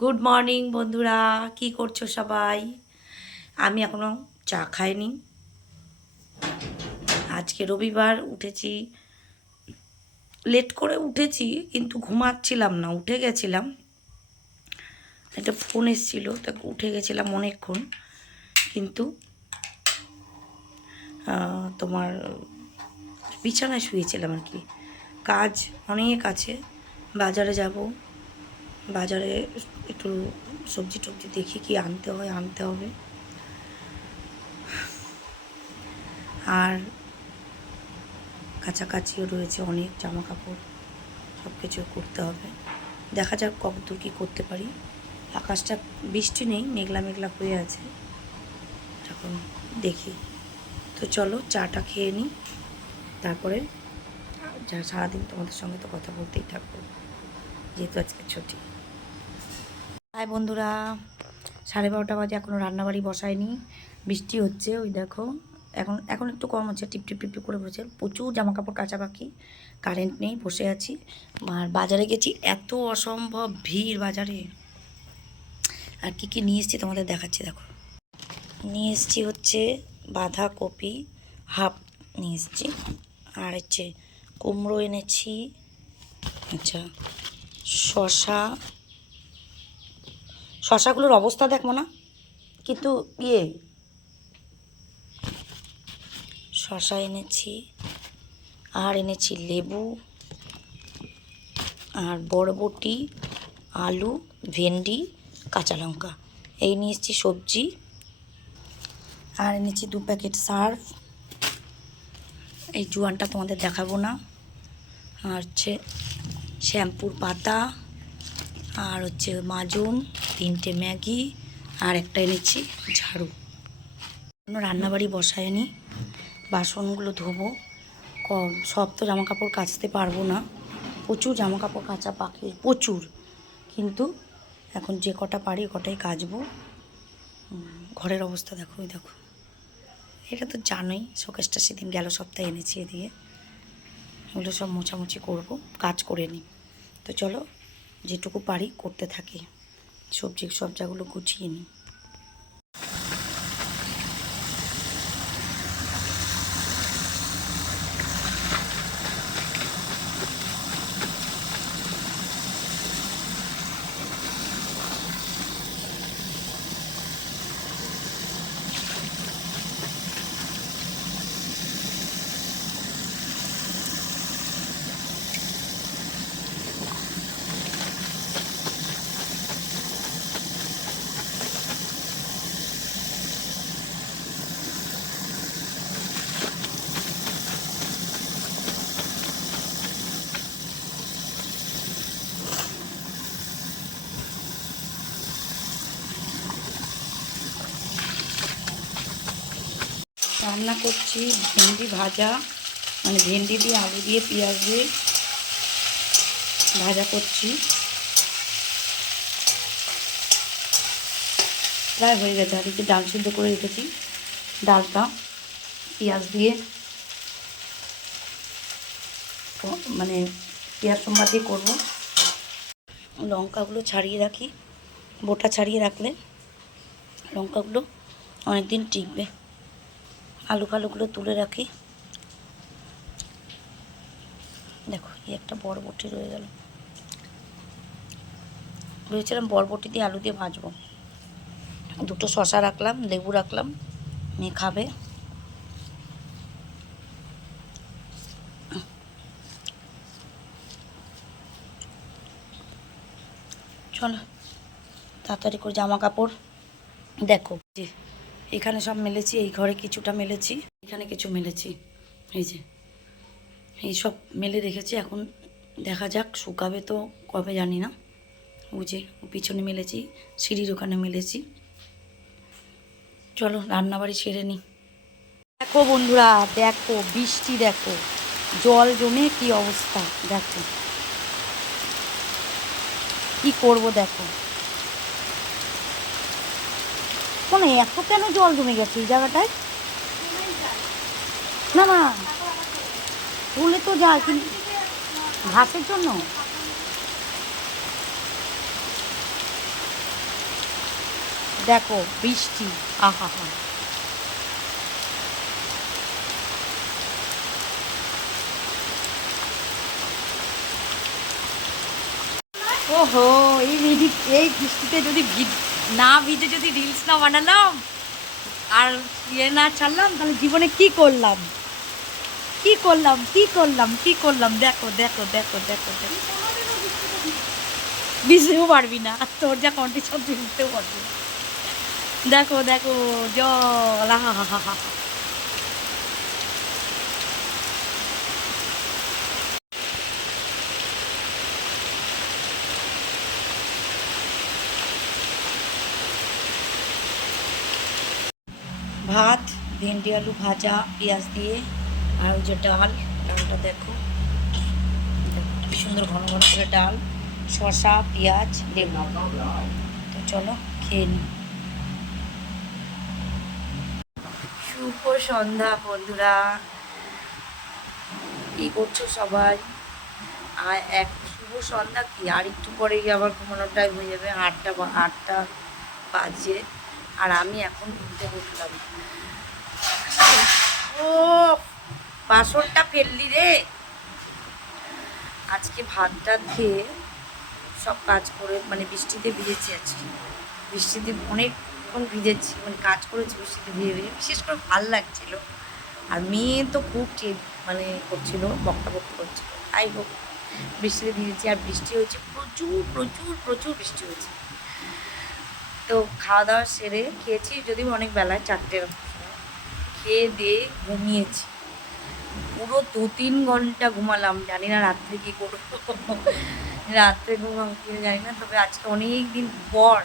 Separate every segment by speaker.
Speaker 1: Good morning বন্ধুরা। কি করছ সবাই? আমি এখনও চা খাইনি। আজকে রবিবার, উঠেছি। লেট করে উঠেছি, কিন্তু ঘুমাচ্ছিলাম না, উঠে গেছিলাম। একটা ফোন এসেছিল, তা উঠে গেছিলাম অনেকক্ষণ। কিন্তু তোমার বিছানায় শুয়েছিলাম আর কি। কাজ অনেক আছে, বাজারে যাব। বাজারে একটু সবজি টবজি দেখি কি আনতে হয়, আনতে হবে। আর কাছাকাছিও রয়েছে অনেক জামা কাপড় সব কিছু করতে হবে। দেখা যাক কতদূর কী করতে পারি। আকাশটা বৃষ্টি নেই, মেঘলা মেঘলা হয়ে আছে। এখন দেখি। তো চলো চাটা খেয়ে নিই তারপরে যা সারাদিন তোমাদের সঙ্গে তো কথা বলতেই থাকব, যেহেতু আজকে ছুটি। হাই বন্ধুরা, সাড়ে বারোটা বাজে এখনও রান্নাবাড়ি বসায়নি। বৃষ্টি হচ্ছে, ওই দেখো। এখন এখন একটু কম হচ্ছে, টিপ টিপ টিপ করে বসে। প্রচুর জামা কাপড় কাচা বাকি কারেন্ট নেই, বসে আছি। আর বাজারে গেছি, এত অসম্ভব ভিড় বাজারে। আর কি কি নিয়ে এসেছি তোমাদের দেখাচ্ছি, দেখো। নিয়ে এসেছি হচ্ছে বাঁধাকপি, হাফ নিয়ে এসেছি। আর হচ্ছে কুমড়ো এনেছি আচ্ছা শশা শশাগুলোর অবস্থা দেখব না কিন্তু ইয়ে শশা এনেছি, আর এনেছি লেবু, আর বরবটি, আলু, ভেন্ডি, কাঁচা লঙ্কা। এই নিয়ে এসেছি সবজি, আর এনেছি দু প্যাকেট সার্ফ। এই জোয়ানটা তোমাদের দেখাবো না। আর হচ্ছে শ্যাম্পুর পাতা, আর হচ্ছে মাজুন। তিনটে ম্যাগি আর একটা এনেছি ঝাড়ু। কোনো রান্নাবাড়ি বসায়নি। বাসনগুলো ধোবো। কম, সব তো জামা কাপড় কাচতে পারব না। প্রচুর জামা কাপড় কাচা বাকি প্রচুর। কিন্তু এখন যে কটা পারি কটাই কাচবো। ঘরের অবস্থা দেখো, ওই দেখো। এটা তো জানোই, শোকেসটা সেদিন গেল সপ্তাহে এনেছি এদিকে। এগুলো সব মোছামুছি করব, কাজ করে নিই। তো চলো, যেটুকু পারি করতে থাকি। সবজি সবজাগুলো গুছিয়ে নিই। রান্না করছি ভেন্ডি ভাজা মানে ভেন্ডি দিয়ে আলু দিয়ে পেঁয়াজ দিয়ে ভাজা করছি। প্রায় হয়ে গেছে, আর একটু ডাল সিদ্ধ করে রেখেছি, ডালটা পেঁয়াজ দিয়ে। মানে পেঁয়াজ সোমবার দিয়ে করব। লঙ্কাগুলো ছাড়িয়ে রাখি, বোটা ছাড়িয়ে রাখলে লঙ্কাগুলো অনেক দিন টিকবে। আলু ফালুগুলো তুলে রাখি। দেখো, এই একটা বরবটি রয়ে গেল। ভেবেছিলাম বরবটি দিয়ে আলু দিয়ে ভাজবো। দুটো শশা রাখলাম, লেবু রাখলাম, মেয়ে খাবে। চলো, তাড়াতাড়ি করে জামা কাপড় দেখো এখানে সব মেলেছি, এই ঘরে কিছুটা মেলেছি, এখানে কিছু মেলেছি। এই যে, এই সব মেলে রেখেছি, এখন দেখা যাক শুকাবে তো কবে জানি না। যে পিছনে মেলেছি, সিঁড়ির ওখানে মেলেছি। চলো, রান্নাবাড়ি সেরে নিই দেখো বন্ধুরা, দেখো, বৃষ্টি দেখো, জল জমে কি অবস্থা, দেখো। কি করব, দেখো। কোনো এত কেন জল জমে গেছে এই জায়গাটায়? না না। তুলে তো যা কিন্তু ঘাসের জন্য? দেখো, বৃষ্টি, আহা, হা। ওহো, এই ভিডি এই বৃষ্টিতে যদি ভিজ না ভিজে যদি রিলস না বানালাম আর ইয়ে না ছাড়লাম, তাহলে জীবনে কি করলাম? কি করলাম? কি করলাম? কি করলাম? দেখো দেখো দেখো দেখো দেখো। ভিজতেও পারবি না। আর তোর যা কন্ডিশন ভিজতেও পারবি দেখো দেখো, জল, আহা হা হা হা ভাত ভেন্ডি আলু ভাজা পেঁয়াজ দিয়ে আর যে ডাল ডালটা দেখো। দেখো, কি সুন্দর ঘন ঘন করে ডাল শসা পেঁয়াজ লেবু। তো চলো খেয়ে নিই। শুভ সন্ধ্যা বন্ধুরা। কি করছ সবাই? আর এক শুভ সন্ধ্যা কি? আর একটু পরেই আবার ঘুমানোর টাইম হয়ে যাবে। আটটা বা আটটা বাজে। আর আমি এখন ঘুরতে বসলাম। ও, বাসনটা ফেললি রে। আজকে ভাতটা খেয়ে সব কাজ করে মানে বৃষ্টিতে ভিজেছি আজকে। বৃষ্টিতে অনেকক্ষণ ভিজেছি মানে কাজ করেছি বৃষ্টিতে ভিজে ভিজে। বিশেষ করে ভালো লাগছিল। আর মেয়ে তো খুব মানে করছিল বক্তা বক্তা করছিল। তাই হোক, বৃষ্টিতে ভিজেছি। আর বৃষ্টি হয়েছে, প্রচুর প্রচুর প্রচুর বৃষ্টি হয়েছে। তো খাওয়া দাওয়া সেরে খেয়েছি যদি অনেক বেলায়, চারটে খেয়ে দিয়ে ঘুমিয়েছি। পুরো দু তিন ঘণ্টা ঘুমালাম, জানি না রাত্রে কী করব। রাত্রে ঘুমাম কি জানি না, তবে আজকে অনেক দিন পর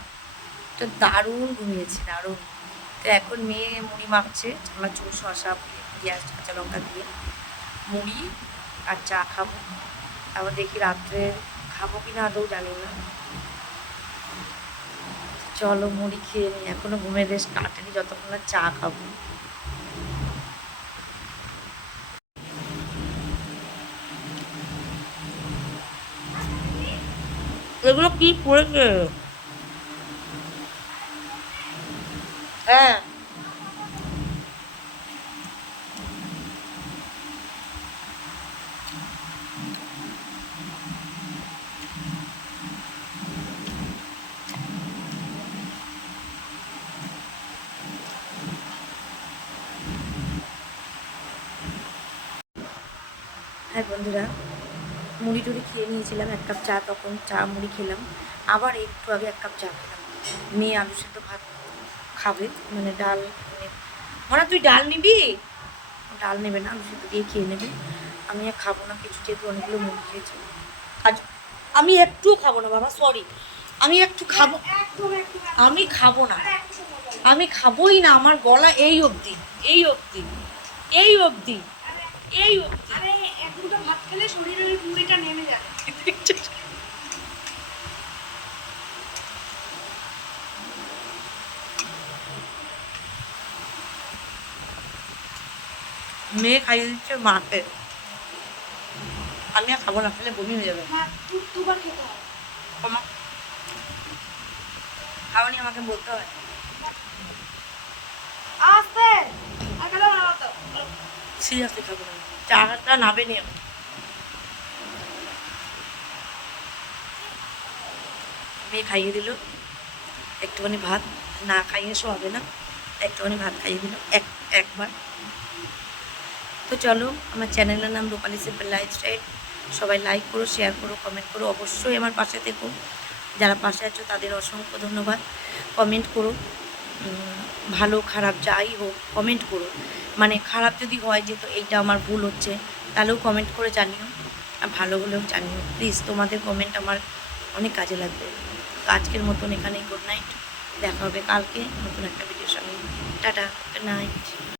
Speaker 1: তো দারুণ ঘুমিয়েছি, দারুণ। তো এখন মেয়ে মুড়ি মাখছে চানাচুর শশা পেঁয়াজ, কাঁচা লঙ্কা দিয়ে মুড়ি আর চা খাব। তারপর দেখি রাত্রে খাব কি না আদৌ জানি না। চলো মুড়ি খেয়ে নি এখনও ঘুমের রেস্ট কাটেনি যতক্ষণ না চা খাব। এগুলো কি পড়েছে? হ্যাঁ। হ্যাঁ বন্ধুরা মুড়ি টুড়ি খেয়ে নিয়েছিলাম, এক কাপ চা, তখন চা মুড়ি খেলাম। আবার একটু আগে এক কাপ চা খেলাম। মেয়ে আলু সেদ্ধ ভাত খাবে মানে ডাল মানে তুই ডাল নিবি? ডাল নেবে না আলু সেদ্ধ দিয়ে খেয়ে নেবে। আমি আর খাব না, কিছু যেহেতু অনেকগুলো মুড়ি খেয়েছি। আজ আমি একটুও খাব না, বাবা সরি আমি একটু খাব আমি খাব না। আমি খাবোই না, আমার গলা এই অবধি এই অবধি এই অবধি এই অবধি।
Speaker 2: ভাত খেলে শরীরের ওই নেমে যাবে
Speaker 1: মেয়ে খাইয়ে দিচ্ছে মাকে। আমি আর খাব না খেলে বমি হয়ে যাবে।
Speaker 2: দুবার খেতে হয়
Speaker 1: কমা খাওয়ানি আমাকে বলতে হয়।
Speaker 2: আস্তে! তো।
Speaker 1: সিরিয়াসলি খাব না। চাটা নাবে নিয়ে মেয়ে খাইয়ে দিল। একটুখানি ভাত না খাইয়ে সো হবে না। একটুখানি ভাত খাইয়ে দিল, এক, একবার। তো চলো, আমার চ্যানেলের নাম রূপালী সিম্পল লাইফস্টাইল। সবাই লাইক করো শেয়ার করো কমেন্ট করো, অবশ্যই আমার পাশে থেকো। যারা পাশে আছো, তাদের অসংখ্য ধন্যবাদ। কমেন্ট করো ভালো, খারাপ, যাই হোক কমেন্ট করো। মানে খারাপ যদি হয় যে, তো এইটা আমার ভুল হচ্ছে, তাহলেও কমেন্ট করে জানিও। আর ভালো হলেও জানিও। প্লিজ তোমাদের কমেন্ট আমার অনেক কাজে লাগবে। আজকের মতন এখানেই গুড নাইট দেখা হবে কালকে। নতুন একটা ভিডিওর সঙ্গে। Tata good night